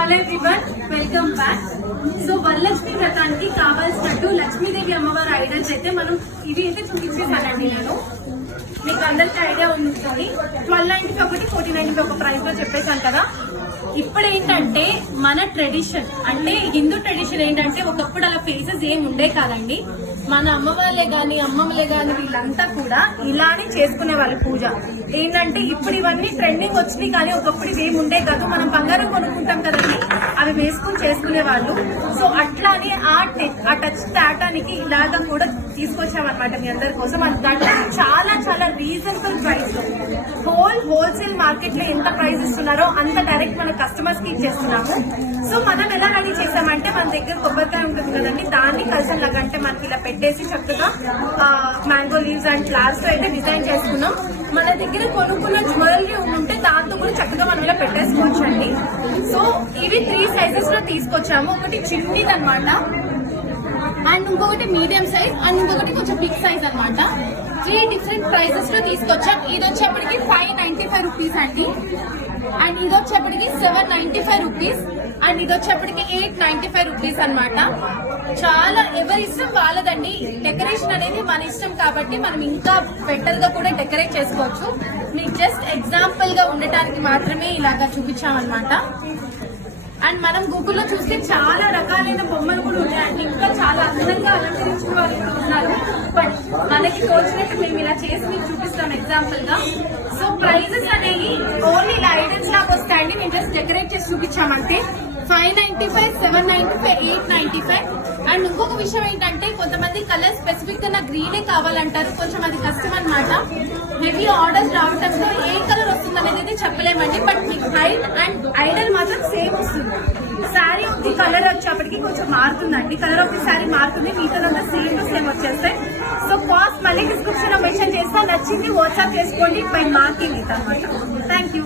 Hello everyone, welcome back. So Varalakshmi వ్రతానికి కావాల్సినట్టు లక్ష్మీదేవి అమ్మవారి idols అయితే మనం ఇవి అయితే చూపించేసానండి. నేను మీకు అందరికీ ఐడియా ఉంటుంది. 1290 ఒకటి, 1490 ఒక ప్రైస్ లో చెప్పేశాను కదా. ఇప్పుడు ఏంటంటే మన ట్రెడిషన్ అంటే హిందూ ట్రెడిషన్ ఏంటంటే ఒకప్పుడు అలా ఫేసెస్ ఏమి ఉండే కాదండి. మన అమ్మ వాళ్ళే గాని అమ్మమ్మలే గాని వీళ్ళంతా కూడా ఇలానే చేసుకునే వాళ్ళు పూజ. ఏంటంటే ఇప్పుడు ఇవన్నీ ట్రెండింగ్ వచ్చినాయి కానీ ఒకప్పుడు ఇవేమి ఉండే కాదు. మనం బంగారం కొనుక్కుంటాం కదండి, అవి వేసుకుని చేసుకునే వాళ్ళు. సో అట్లానే ఆ టచ్ తాటానికి ఇలాగా కూడా తీసుకొచ్చామన్నమాట మీ అందరి కోసం. దాంట్లో చాలా చాలా రీజనబుల్ ప్రైస్ లో హోల్సేల్ మార్కెట్ లో ఎంత ప్రైస్ ఇస్తున్నారో అంత డైరెక్ట్ మన కస్టమర్స్ కి ఇచ్చేస్తున్నాము. సో మనం ఎలా రెడీ చేసామంటే మన దగ్గర కొబ్బరికాయ ఉంటుంది కదండి, దాన్ని కలసం లాగా అంటే మనకి ఇలా పెట్టేసి చక్కగా మ్యాంగో లీవ్స్ అండ్ ఫ్లవర్స్ తో అయితే డిజైన్ చేసుకున్నాం. మన దగ్గర కొనుక్కున్న జ్యువెలరీ ఉంటే దాంతో కూడా చక్కగా మనం ఇలా పెట్టేసుకోవచ్చు అండి. సో ఇవి 3 సైజెస్ లో తీసుకొచ్చాము. ఒకటి చిన్నది అనమాట, అండ్ ఇంకొకటి మీడియం సైజ్, అండ్ ఇంకొకటి కొంచెం బిగ్ సైజ్ అనమాట. 3 డిఫరెంట్ ప్రైసెస్ లో తీసుకొచ్చాం. ఇది వచ్చేప్పటికి 595 రూపీస్ అండి, అండ్ ఇది వచ్చేప్పటికి 795 రూపీస్, అండ్ ఇది వచ్చేప్పటికి 895 రూపీస్ అనమాట. చాలా ఎవరి ఇష్టం వాళ్ళదండి. డెకరేషన్ అనేది మన ఇష్టం కాబట్టి మనం ఇంకా బెటర్ గా కూడా డెకరేట్ చేసుకోవచ్చు. మీకు జస్ట్ ఎగ్జాంపుల్ గా ఉండటానికి మాత్రమే ఇలాగా చూపించామన్నమాట. అండ్ మనం గూగుల్లో చూస్తే చాలా రకాలైన బొమ్మలు కూడా ఉన్నాయండి. ఇంకా చాలా అందంగా అలంకరించిన వాళ్ళు ఉన్నారు. బట్ మనకి తోచినట్టు మేము ఇలా చేసి మీకు చూపిస్తాం ఎగ్జాంపుల్ గా. సో ప్రైజెస్ అనేవి ఓన్లీ ఇలా ఐడల్స్ లాగా వస్తాయండి. మేము జస్ట్ డెకరేట్ చేసి చూపించామంటే 595, 795, 895. అండ్ ఇంకొక విషయం ఏంటంటే కొంతమంది కలర్ స్పెసిఫిక్ గా నాకు గ్రీనే కావాలంటారు. కొంచెం అది కష్టం అనమాట. హెవీ ఆర్డర్స్ రావడంతో ఏ కలర్ వస్తుంది అనేది చెప్పలేమండి. బట్ మీకు హైట్ అండ్ ఐడల్ మాత్రం సేమ్ వస్తుంది. శారీ ఆఫ్ ది కలర్ వచ్చేప్పటికి కొంచెం మారుతుందండి. కలర్ ఆఫ్ ది శారీ మారుతుంది, మిగతాదంతా సేమ్ టు సేమ్ వచ్చేస్తాయి. సో కాస్ట్ మళ్ళీ డిస్క్రిప్షన్ లో మెన్షన్ చేస్తా. నచ్చింది వాట్సాప్ చేసుకోండి బై మార్కింగ్ ఇట్ అనమాట. Thank you.